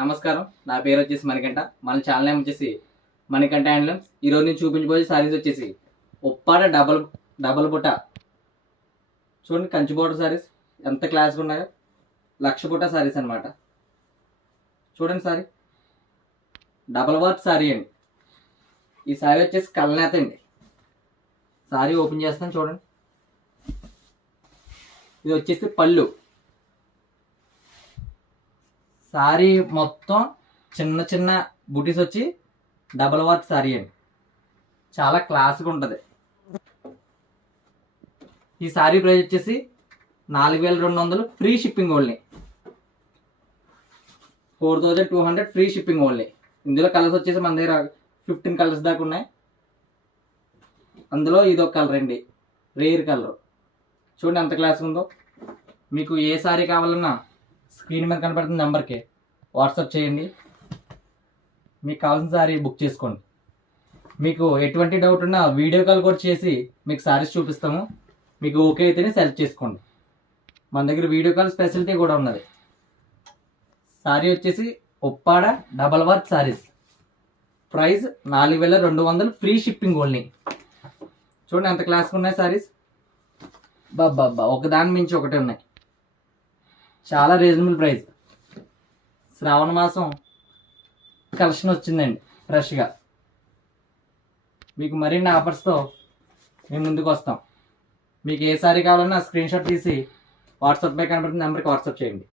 నమస్కారం, నా పేరు వచ్చేసి మణికంఠ. మన ఛానల్ నేమ్ వచ్చేసి మణికంఠ హ్యాండ్లూమ్స్. ఈరోజు నేను చూపించబోయే సారీస్ వచ్చేసి ఉప్పాడ డబల్ బుట్ట. చూడండి, కంచి బోర్డర్ సారీస్ ఎంత క్లాస్గా ఉన్నాయో. లక్ష బుట్ట సారీస్ అనమాట. చూడండి, సారీ డబల్ వర్క్ సారీ అండి. ఈ సారీ వచ్చేసి కల్నేత అండి. సారీ ఓపెన్ చేస్తాను, చూడండి. ఇది వచ్చేసి పళ్ళు. సారీ మొత్తం చిన్న చిన్న బుటీస్ వచ్చి డబల్ వర్క్ సారీ అండి. చాలా క్లాస్గా ఉంటుంది. ఈ సారీ ప్రైస్ వచ్చేసి 4200 free shipping only. 4200 free shipping only. ఇందులో కలర్స్ వచ్చేసి మన దగ్గర 15 కలర్స్ దాకా ఉన్నాయి. అందులో ఇది ఒక కలర్ అండి, రేర్ కలర్. చూడండి ఎంత క్లాస్ ఉందో. మీకు ఏ సారీ కావాలన్నా స్క్రీన్ మీద కనపడుతున్న నెంబర్కి వాట్సాప్ చేయండి. మీకు కావాల్సిన సారీ బుక్ చేసుకోండి. మీకు ఎటువంటి డౌట్ ఉన్నా వీడియో కాల్ కూడా చేసి మీకు సారీస్ చూపిస్తాము. మీకు ఓకే అయితేనే సెలెక్ట్ చేసుకోండి. మన దగ్గర వీడియో కాల్ ఫెసిలిటీ కూడా ఉన్నది. సారీ వచ్చేసి Uppada double work saris. Price 4200 free shipping only. చూడండి ఎంత క్లాస్గా ఉన్నాయి సారీస్. బాబా ఒకదాని మించి ఒకటి ఉన్నాయి. చాలా రీజనబుల్ ప్రైస్. శ్రావణ మాసం కలెక్షన్ వచ్చిందండి ఫ్రెష్గా. మీకు మరిన్ని ఆఫర్స్తో మేము ముందుకు వస్తాం. మీకు ఏ సారీ కావాలన్నా స్క్రీన్ షాట్ తీసి వాట్సాప్ పై కనబడుతున్న నెంబర్కి వాట్సాప్ చేయండి.